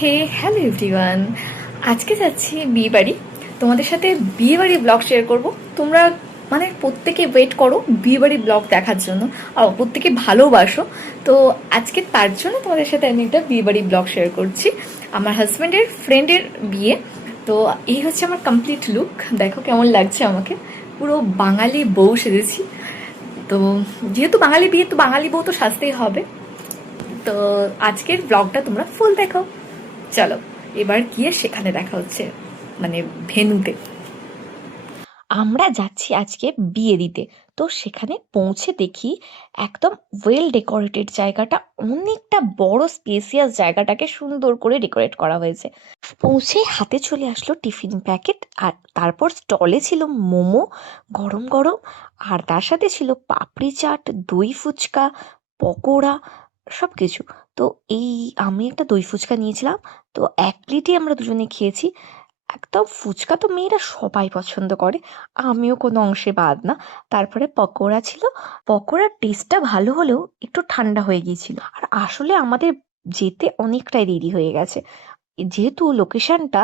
হে hello everyone, আজকে যাচ্ছি বিয়ে বাড়ি। তোমাদের সাথে বিয়ে বাড়ি ব্লগ শেয়ার করবো। তোমরা প্রত্যেকে ওয়েট করো বিয়ে বাড়ি ব্লগ দেখার জন্য, আর প্রত্যেকে ভালোবাসো। তো আজকে তার জন্য তোমাদের সাথে আমি একটা বিয়ে বাড়ি ব্লগ শেয়ার করছি। আমার হাজব্যান্ডের ফ্রেন্ডের বিয়ে। তো এই হচ্ছে আমার কমপ্লিট লুক, দেখো কেমন লাগছে আমাকে। পুরো বাঙালি বউ সেজেছি। তো যেহেতু বাঙালি বিয়ে, তো বাঙালি বউ তো সাজতেই হবে। তো আজকের ব্লগটা তোমরা ফুল দেখো। চলো এবার গিয়ে সেখানে দেখা হচ্ছে, ভেন্যুতে। আমরা যাচ্ছি আজকে বিয়ে দিতে। তো সেখানে পৌঁছে দেখি একদম ওয়েল ডেকোরেটেড জায়গাটা, অনেকটা বড় স্পেসিয়াস জায়গাটাকে সুন্দর করে ডেকোরেট করা হয়েছে। পৌঁছে হাতে চলে আসলো টিফিন প্যাকেট, আর তারপর স্টলে ছিল মোমো গরম গরম, আর তার সাথে ছিল পাপড়ি চাট, দই ফুচকা, পকোড়া, সব কিছু। তো এই আমি একটা দই ফুচকা নিয়েছিলাম। তো এক প্লেটই আমরা দুজনে খেয়েছি। একদম ফুচকা তো মেয়েরা সবাই পছন্দ করে, আমিও কোনো অংশে বাদ না। তারপরে পকোড়া ছিল। পকোড়ার টেস্টটা ভালো হলেও একটু ঠান্ডা হয়ে গিয়েছিল। আর আসলে আমাদের যেতে অনেকটাই দেরি হয়ে গেছে। যেহেতু লোকেশনটা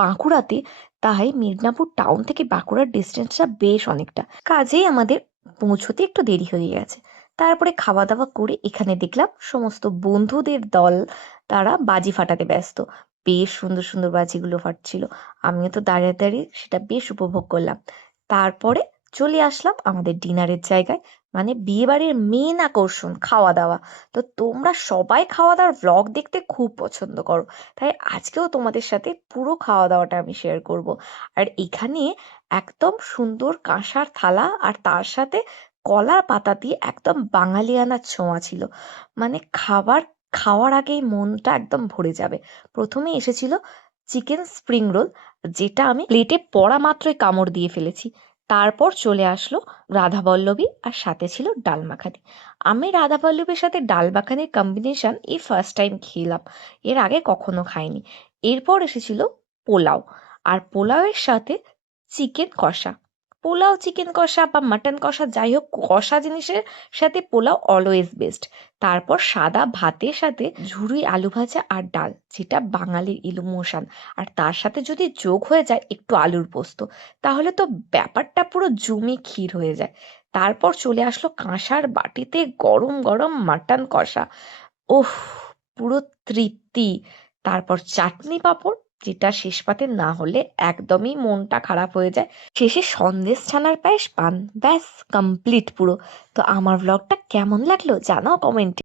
বাঁকুড়াতে, তাই মিদনাপুর টাউন থেকে বাঁকুড়ার ডিস্টেন্সটা বেশ অনেকটা, কাজেই আমাদের পৌঁছতে একটু দেরি হয়ে গেছে। তারপরে খাওয়া দাওয়া করে এখানে দেখলাম সমস্ত বন্ধুদের দল, তারা বাজি ফাটাতে ব্যস্ত। বেশ সুন্দর সুন্দর বাজিগুলো ফাটছিল। আমিও তো দাঁড়িয়ে দাঁড়িয়ে সেটা বেশ উপভোগ করলাম। তারপরে চলে আসলাম আমাদের ডিনারের জায়গায়, মানে বিয়ে বাড়ির মেন আকর্ষণ খাওয়া দাওয়া। তো তোমরা সবাই খাওয়া দাওয়ার ভ্লগ দেখতে খুব পছন্দ করো, তাই আজকেও তোমাদের সাথে পুরো খাওয়া দাওয়াটা আমি শেয়ার করব। আর এখানে একদম সুন্দর কাঁসার থালা, আর তার সাথে কলার পাতা দিয়ে একদম বাঙালিয়ানা ছোঁয়া ছিল। মানে খাওয়ার আগেই মনটা একদম ভরে যাবে। প্রথমে এসেছিল চিকেন স্প্রিং রোল, যেটা আমি প্লেটে পড়া মাত্রই কামড় দিয়ে ফেলেছি। তারপর চলে আসলো রাধাবল্লভী, আর সাথে ছিল ডাল মাখানি। আমি রাধাবল্লভীর সাথে ডাল মাখানির কম্বিনেশন এই ফার্স্ট টাইম খেলাম, এর আগে কখনো খাইনি। এরপর এসেছিল পোলাও, আর পোলাওয়ের সাথে চিকেন কষা। পোলাও চিকেন কষা বা মাটন কষা, যাই হোক, কষা জিনিসের সাথে পোলাও অলওয়েজ বেস্ট। তারপর সাদা ভাতের সাথে ঝুরি আলু ভাজা আর ডাল, যেটা বাঙালির ইমোশন। আর তার সাথে যদি যোগ হয়ে যায় একটু আলুর পোস্ত, তাহলে তো ব্যাপারটা পুরো জমি ক্ষীর হয়ে যায়। তারপর চলে আসলো কাঁসার বাটিতে গরম গরম মাটন কষা। ওহ, পুরো তৃপ্তি। তারপর চাটনি পাঁপড়, যেটা শেষ পাতে না হলে একদমই মনটা খারাপ হয়ে যায়। শেষে সন্দেশ ছানার পায়েস পান, ব্যাস কমপ্লিট পুরো। তো আমার ব্লগটা কেমন লাগলো জানাও কমেন্টে।